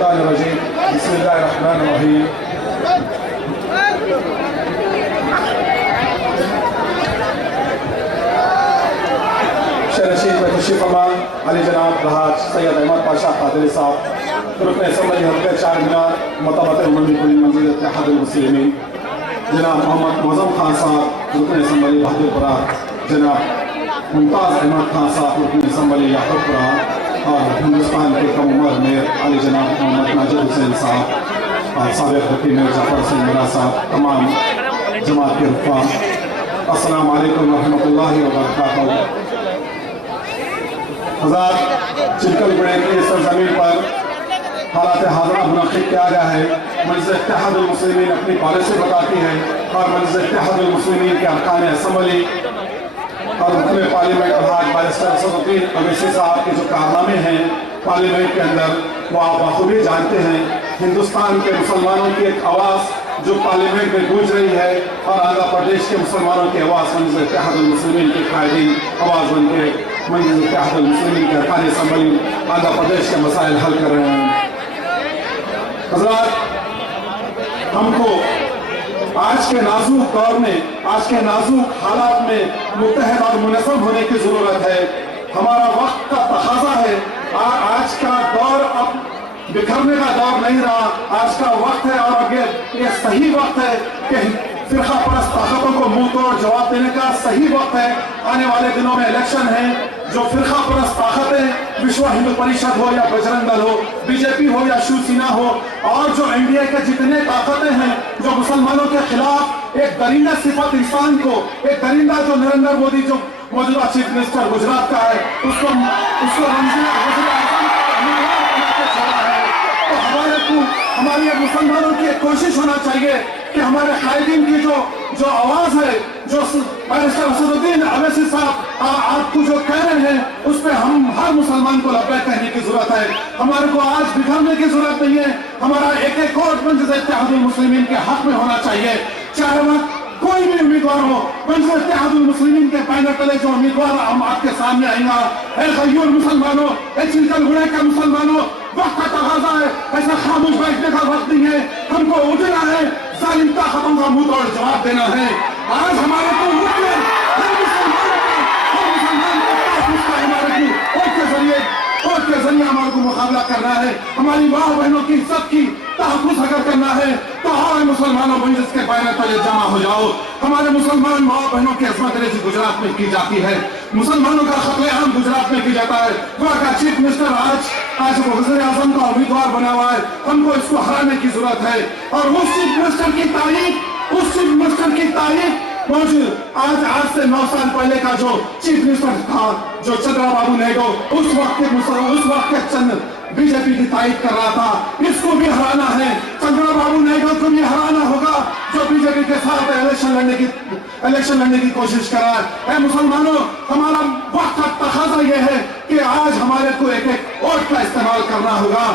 الرجيم بسم الله الرحمن الرحيم شرشید میں تشریف فرما علی جناب رہاج سید احمد پاشا قادری صاحب رکن اسمبلی حلقہ چار مینار مطابقت عمومی کلی منزل اتحاد المسلمین، جناب محمد معظم خان صاحب رکن اسمبلی بہادر پورہ، جناب ممتاز احمد خان صاحب رکن اسمبلی یعقوب پورہ، اور ہندوستان کے کم عمر میر علی جناب محمد ناجر حسین صاحب اور سابق وکیل میر جعفر حسین مرا صاحب، تمام جماعت کے رفقا، السلام علیکم ورحمۃ اللہ وبرکاتہ۔ حضرات، چنکل گڑے کی سرزمین پر حالات حاضرہ منعقد کیا گیا ہے۔ مجلس اتحاد المسلمین اپنی پالیسی بتاتی ہے اور مجلس اتحاد المسلمین کے ارکان اسمبلی اور رکن پارلیمنٹ الحاج بارسٹر اسد الدین اویسی صاحب کے جو کارنامے ہیں پارلیمنٹ کے اندر، وہ آپ بخوبی جانتے ہیں۔ ہندوستان کے مسلمانوں کی ایک آواز جو پارلیمنٹ میں گونج رہی ہے، اور آندھرا پردیش کے مسلمانوں کی آواز مجلس اتحاد المسلمین کے قائدین آواز بن کے مجلس اتحاد المسلمین کے ارکان اسمبلی آندھرا پردیش کے مسائل حل کر رہے ہیں۔ حضرات، ہم کو آج کے نازک دور میں، آج کے نازک حالات میں متحد اور منظم ہونے کی ضرورت ہے۔ ہمارا وقت کا تقاضا ہے۔ آج کا دور اب بکھرنے کا دور نہیں رہا، آج کا وقت ہے اور آگے یہ صحیح وقت ہے کہ فرقہ پرست طاقتوں کو منہ توڑ جواب دینے کا صحیح وقت ہے۔ آنے والے دنوں میں الیکشن ہے، جو فرقہ پرست طاقتیں وشو ہندو پریشد ہو یا بجرنگ دل ہو، بی جے پی ہو یا شیو سینا ہو، اور جو این ڈی اے کے جتنے طاقتیں ہیں جو مسلمانوں کے خلاف ایک درندہ صفت انسان کو، ایک درندہ جو نریندر مودی جو موجودہ چیف منسٹر گجرات کا ہے، اس کو رمزی وزیر اعظم بنا کے چھوڑا ہے۔ تو ہماری مسلمانوں کی ایک کوشش ہونا چاہیے کہ ہمارے قائدین کی جو آواز ہے، جو بارسٹر اسد الدین اویسی صاحب آپ کو جو کہہ رہے ہیں، اس پہ ہم ہر مسلمان کو لبیک کہنے کی ضرورت ہے۔ ہمارے کو آج بکھرنے کی ضرورت نہیں ہے، ہمارا ایک ایک ووٹ مجلس اتحاد المسلمین کے حق میں ہونا چاہیے، چاہے وہ کوئی بھی امیدوار ہو۔ مجلس اتحاد المسلمین کے بینر تلے جو امیدوار ہم آپ کے سامنے آئیں گا، اے غیور مسلمانوں، اے چنکل گڑے کے مسلمانوں، وقت کا تقاضا ہے، ایسا خاموش بیٹھنے کا وقت نہیں ہے، ہم کو اٹھنا ہے، ظالم طاقتوں کا منہ توڑ جواب دینا ہے۔ آج ہمارے کو اٹھ کے ہر مسلمان کو تحفظ کا ہمارے کو ووٹ کے ذریعے ہمارے کو مقابلہ کرنا ہے۔ ہماری ماں بہنوں کی عزت کی تحفظ اگر کرنا ہے تو ہمارے مسلمانوں مجلس کے بینر تلے جمع ہو جاؤ۔ ہمارے مسلمان ماں بہنوں کی عصمت ریزی گجرات میں کی جاتی ہے، مسلمانوں کا قتل عام گجرات میں کی جاتا ہے۔ وہاں کا چیف منسٹر آج وہ وزیر اعظم کا امیدوار بنا ہوا ہے، ہم کو اس کو ہرانے کی ضرورت ہے۔ اور اس چیف منسٹر کی تاریخ آج سے 9 سال پہلے کا جو چیف منسٹر تھا، جو چندرا بابو نائیڈو، اس وقت کے چند بی جے پی کی تائید کر رہا تھا، اس کو بھی ہرانا ہے۔ چندرا بابو نائیڈو کو بھی ہرانا ہوگا جو بی جے پی کے ساتھ الیکشن لڑنے کی کوشش کر رہا ہے۔ اے مسلمانوں، ہمارا وقت کا تقاضا یہ ہے کہ آج ہمارے کو ایک ایک ووٹ کا استعمال کرنا ہوگا۔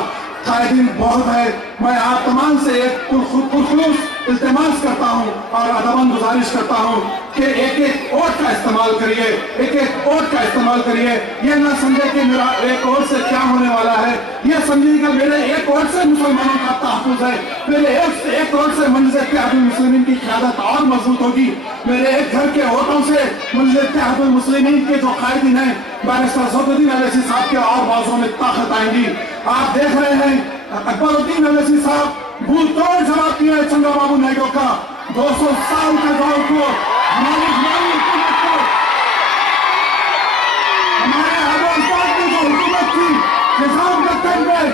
قائدین بہت ہے، میں آپ تمام سے ایک پرخلوص التماس کرتا ہوں اور ادباً گزارش کرتا ہوں کہ ایک ایک ووٹ کا استعمال کریے، ایک ایک ووٹ کا استعمال کریے۔ یہ نہ سمجھے کہ میرا ایک ووٹ سے کیا ہونے والا ہے، یہ سمجھیے کہ میرے ایک ووٹ سے مسلمانوں کا تحفظ ہے، میرے ایک ووٹ سے مجلس اتحاد المسلمین کی قیادت اور مضبوط ہوگی، میرے ایک گھر کے ووٹوں سے مجلس اتحاد المسلمین کے جو قائدین ہیں بارسٹر اسد الدین اویسی صاحب کے اور بازوں میں طاقت آئیں گی۔ آپ دیکھ رہے ہیں اکبر الدین اویسی صاحب منہ توڑ جواب دیا ہے چندرا بابو نائیڈو کا۔ 200 سال کے دور کو ہماری حکومت کو، ہمارے آباد میں جو حکومت تھی نظام کے تن میں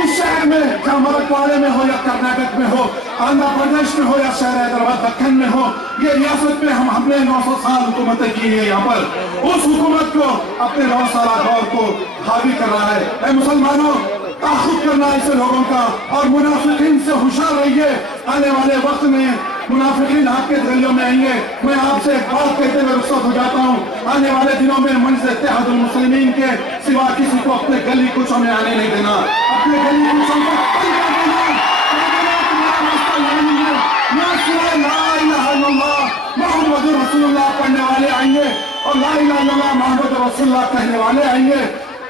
اس شہر میں، چاہے مرکواڑے میں ہو یا کرناٹک میں ہو، آندھرا پردیش میں ہو یا شہر حیدرآباد دکن میں ہو، یہ ریاست میں ہم نے 900 سال حکومتیں کی ہیں یہاں پر۔ اس حکومت کو اپنے 9 سالہ دور کو حاوی کر رہا ہے۔ اے مسلمانوں، تعاقب کرنا ایسے لوگوں کا، اور منافقین سے ہوشیار رہیے۔ آنے والے وقت میں منافقین آپ کے دلیوں میں آئیں گے۔ میں آپ سے ایک بات کہتے ہوئے رخصت ہو جاتا ہوں، آنے والے دنوں میں مجلس اتحاد المسلمین کے سوا کسی کو اپنے گلی کوچوں میں آنے نہیں دینا، اپنے گلی کوچوں کو بند کر دینا۔ لا الہ الا اللہ محمد رسول اللہ پڑھنے والے آئیں گے، اور لا الہ الا اللہ محمد رسول اللہ کہنے والے آئیں گے۔